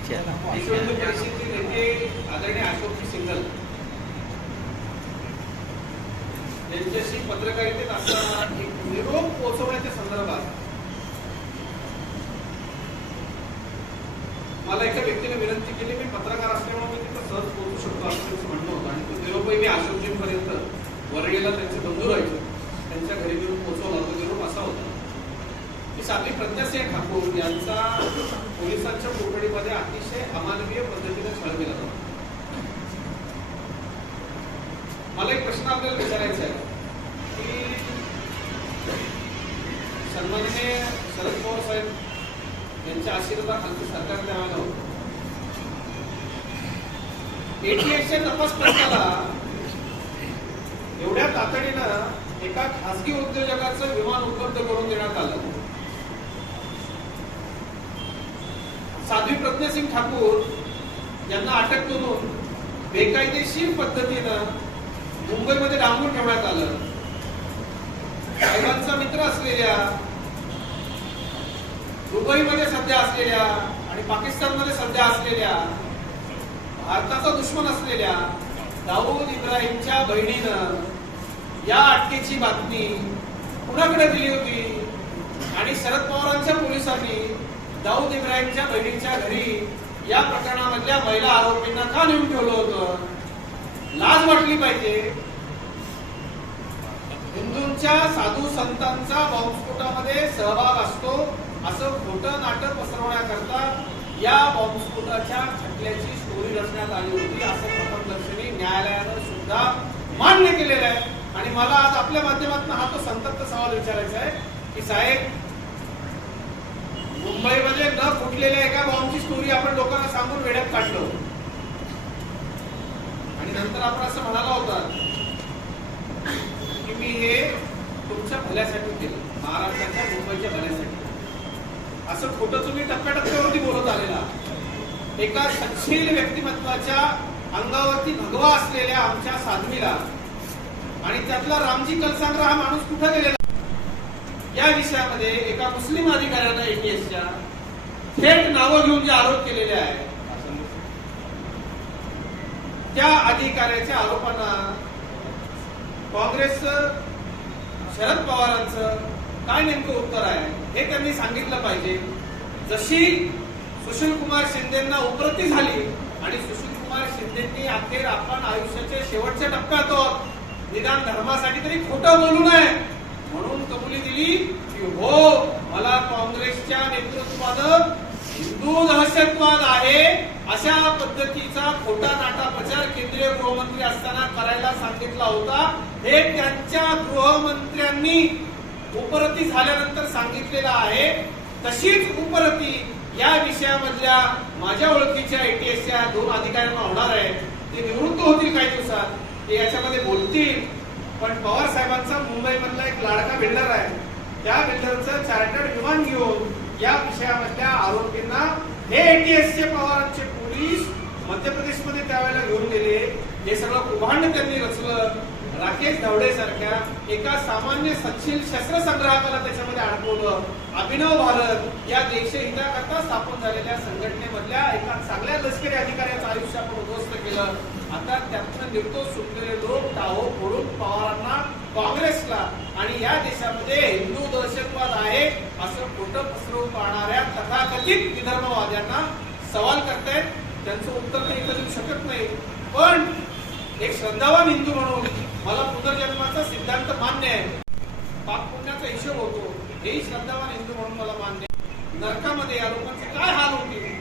नाही विश्व हिंदू सिंगल यांच्याशी पत्रकारितेत असताना एक निरोप पोहोचवण्याच्या संदर्भात मला एका व्यक्तीने विनंती केली मी पत्रकार असल्यामुळे मी तिथं सहज पोहोचू शकतो असं त्यांचं म्हणणं होतं आणि तो निरोपही मी अशोकजींपर्यंत वरळीला त्यांचे बंधू राहायचे त्यांच्या घरी घेऊन पोहोचवला तो निरोप असा होता की साध्वी प्रज्ञासिंह ठाकूर यांचा पोलिसांच्या कोठडीमध्ये अतिशय अमानवीय पद्धतीने छळ केला जातो. मला एक प्रश्न आपल्याला विचारायचा आहे की सन्माननीय शरद पवार साहेब यांच्या आशीर्वादाखाली सरकार द्यावायला होतं एटीएसच्या तपास पथकाला एवढ्या तातडीनं एका खासगी उद्योजकाचं विमान उपलब्ध करून देण्यात आलं. साध्वी प्रज्ञासिंग ठाकूर यांना अटक करून बेकायदेशीर पद्धतीनं मुंबईमध्ये डांबून ठेवण्यात आलं. साहेबांचा मित्र असलेल्या दुबईमध्ये सध्या असलेल्या आणि पाकिस्तानमध्ये सध्या असलेल्या भारताचा दुश्मन असलेल्या दाऊद इब्राहिमच्या बहिणीनं या अटकेची बातमी कुणाकडे दिली होती? आणि शरद पवारांच्या पोलिसांनी दाऊद इब्राहिमच्या बहिणीच्या घरी या प्रकरणामधल्या महिला आरोपींना का नेऊन ठेवलं होतं? लाज वाटली पाहिजे. हिंदूंच्या साधू संतांचा बॉम्बस्फोटामध्ये सहभाग असतो असं खोटं नाटक पसरवण्याकरता या बॉम्बस्फोटाच्या खटल्याची स्टोरी रचण्यात आली होती असं प्रथमदर्शनी न्यायालयानं सुद्धा मान्य केलेलं आहे. आणि मला आज आपल्या माध्यमातून हा तो संतप्त सवाल विचारायचा आहे की साहेब फुटलेल्या एका बॉम्बची स्टोरी आपण लोकांना सांगून वेड्यात काढलो. आणि नंतर आपण असं म्हणाला होता की मी हे तुमच्या भल्यासाठी केलं. महाराष्ट्राच्या मुंबईच्या भल्यासाठी. असं खोटं तुम्ही टप्प्याटप्प्यावरती बोलत आलेला. एका सच्छील व्यक्तिमत्वाच्या अंगावरती भगवा असलेल्या आमच्या साध्वीला आणि त्यातला रामजी कलसांग्रा हा माणूस कुठं गेलेला? या विषयामध्ये एका मुस्लिम अधिकाऱ्यानं एटीएसच्या थेट नावं घेऊन जे आरोप केलेले आहेत त्या अधिकाऱ्याच्या आरोपांना काँग्रेस शरद पवारांचं काय नेमकं उत्तर आहे हे त्यांनी सांगितलं पाहिजे जशी सुशील कुमार शिंदेना उपरती झाली आणि सुशील कुमार शिंदेनी अखेर आपण आयुष्याच्या शेवटच्या टप्प्यात आहोत. निदान धर्मासाठी तरी खोटं बोलू नये म्हणून कबुली दिली की हो मला काँग्रेसच्या नेतृत्वानं हिंदू दहशतवाद आहे अशा पद्धतीचा खोटा नाटा प्रचार केंद्रीय गृहमंत्री असताना करायला सांगितला होता. हे त्यांच्या गृहमंत्र्यांनी उपरती झाल्यानंतर सांगितलेलं आहे. तशीच उपरती या विषयामधल्या माझ्या ओळखीच्या एटीएसच्या दोन अधिकाऱ्यांना होणार आहे. ते निवृत्त होतील काही दिवसात. ते याच्यामध्ये बोलतील. पण पवार साहेबांचा मुंबईमधला एक लाडका बिल्डर आहे. त्या बिल्डरचं चार्टर्ड विमान घेऊन या विषयामधल्या आरोपींना हे एटीएसचे पवारांचे पोलीस मध्य प्रदेशमध्ये त्यावेळेला घेऊन गेले. हे सगळं कुभांड त्यांनी रचलं. राकेश धावडे सारख्या एका सामान्य सच्छील शस्त्रसंग्राहकाला त्याच्यामध्ये अडकवलं. अभिनव भारत या देशहिताकरता स्थापन झालेल्या संघटनेमधल्या एका चांगल्या लष्करी अधिकाऱ्याचं आयुष्य आपण उद्ध्वस्त केलं. आता त्यातनं निर्दोष सुटलेले लोक टाहो फोडून पवारांना काँग्रेसला आणि या देशामध्ये हिंदू दहशतवाद आहे. असं खोटं पसरवून पाहणाऱ्या तथाकथित विदर्भवाद्यांना सवाल करतायत. त्यांचं उत्तर काही देऊ शकत नाही. पण एक श्रद्धावान हिंदू म्हणून मला पुनर्जन्माचा सिद्धांत मान्य आहे. पाप पुण्याचा हिशोब होतो. हेही श्रद्धावान हिंदू म्हणून मला मान्य आहे. नरकामध्ये या लोकांचे काय हाल होतील?